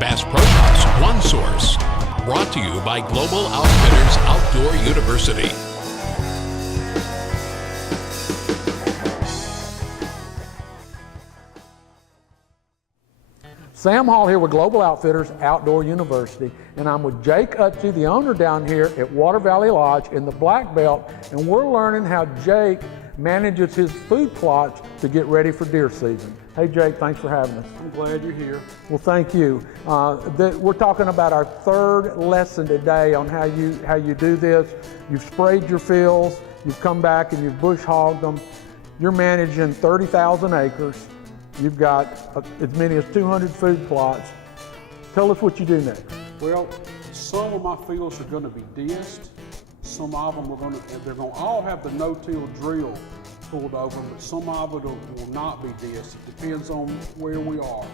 Bass Pro Shops One Source. Brought to you by Global Outfitters Outdoor University. Sam Hall here with Global Outfitters Outdoor University, and I'm with Jake Utze, the owner down here at Water Valley Lodge in the Black Belt, and we're learning how Jake manages his food plots to get ready for deer season. Hey Jake, thanks for having us. I'm glad you're here. Well, thank you. We're talking about our third lesson today on how you do this. You've sprayed your fields, you've come back and you've bush hogged them. You're managing 30,000 acres. You've got as many as 200 food plots. Tell us what you do next. Well, some of my fields are going to be disced. Some of them they're going to all have the no-till drill pulled over, but some of it will not be disced. It depends on where we are.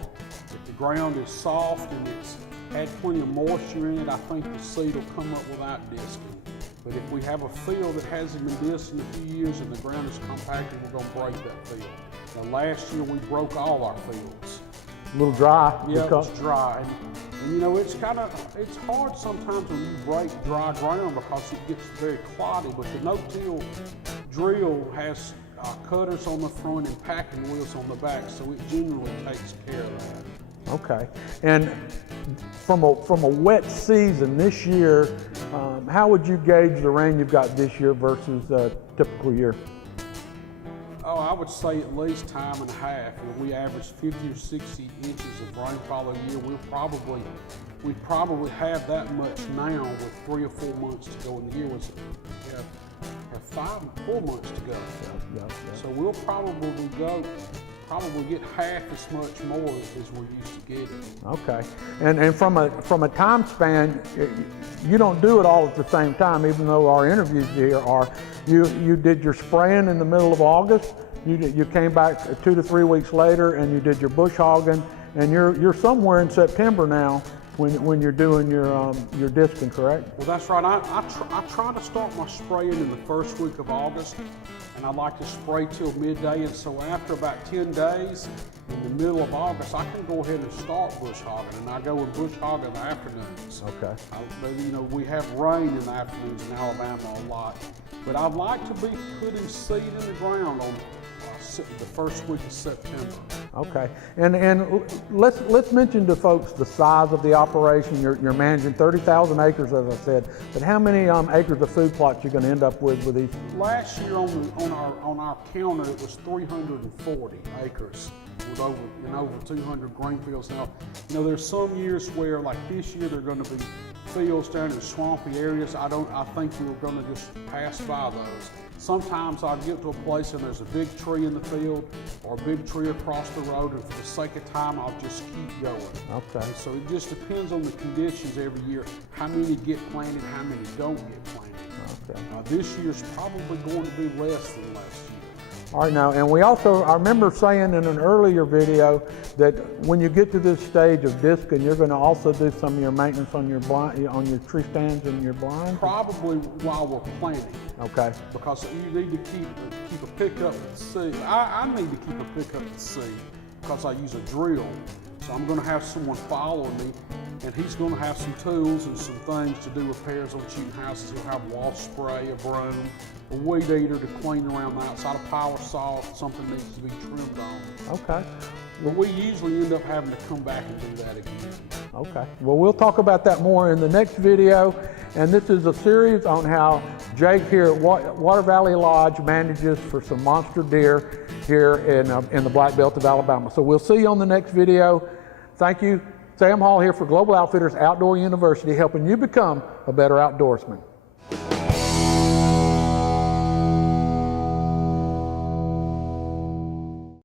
If the ground is soft and it's had plenty of moisture in it, I think the seed will come up without disking. But if we have a field that hasn't been disced in a few years and the ground is compacted, we're going to break that field. Now, last year we broke all our fields. A little dry. Yeah, it was dry. And you know, it's hard sometimes when you break dry ground because it gets very cloddy, but the no-till drill has cutters on the front and packing wheels on the back, so it generally takes care of that. Okay. And from a wet season this year, how would you gauge the rain you've got this year versus a typical year? Oh, I would say at least time and a half. When we average 50 or 60 inches of rainfall a year, we probably have that much now with 3 or 4 months to go in the year. We have 4 months to go. Yeah. So we'll probably get half as much more as we're used to getting. Okay. And from a time span, you don't do it all at the same time, even though our interviews here are. You did your spraying in the middle of August. You came back 2 to 3 weeks later and you did your bush hogging, and you're somewhere in September now when you're doing your disking, correct? Well, that's right. I try to start my spraying in the first week of August, and I like to spray till midday. And so after about 10 days, in the middle of August, I can go ahead and start bush hogging, and I go with bush hog in the afternoons. Okay. You know, we have rain in the afternoons in Alabama a lot, but I'd like to be putting seed in the ground on the first week of September. Okay, and let's mention to folks the size of the operation. You're managing 30,000 acres, as I said, but how many acres of food plots you're going to end up with each? Last year on our counter it was 340 acres with over 200 grain fields. Now, you know, there's some years where, like this year, they're going to be fields down in swampy areas. I think we're going to just pass by those. Sometimes I'll get to a place and there's a big tree in the field or a big tree across the road, and for the sake of time, I'll just keep going. Okay. And so it just depends on the conditions every year, how many get planted, how many don't get planted. Okay. This year's probably going to be less than last year. All right, now, and I remember saying in an earlier video that when you get to this stage of disking, you're going to also do some of your maintenance on your blind, on your tree stands and your blinds? Probably while we're planting. Okay. Because you need to keep a pickup at sea. I need to keep a pickup at sea because I use a drill. So I'm going to have someone following me, and he's going to have some tools and some things to do repairs on cheating houses. He'll have wasp spray, a broom, a weed eater to clean around the outside, a power saw if something needs to be trimmed on. Okay. But we usually end up having to come back and do that again. Okay. Well, we'll talk about that more in the next video. And this is a series on how Jake here at Water Valley Lodge manages for some monster deer here in the Black Belt of Alabama. So we'll see you on the next video. Thank you. Sam Hall here for Global Outfitters Outdoor University, helping you become a better outdoorsman.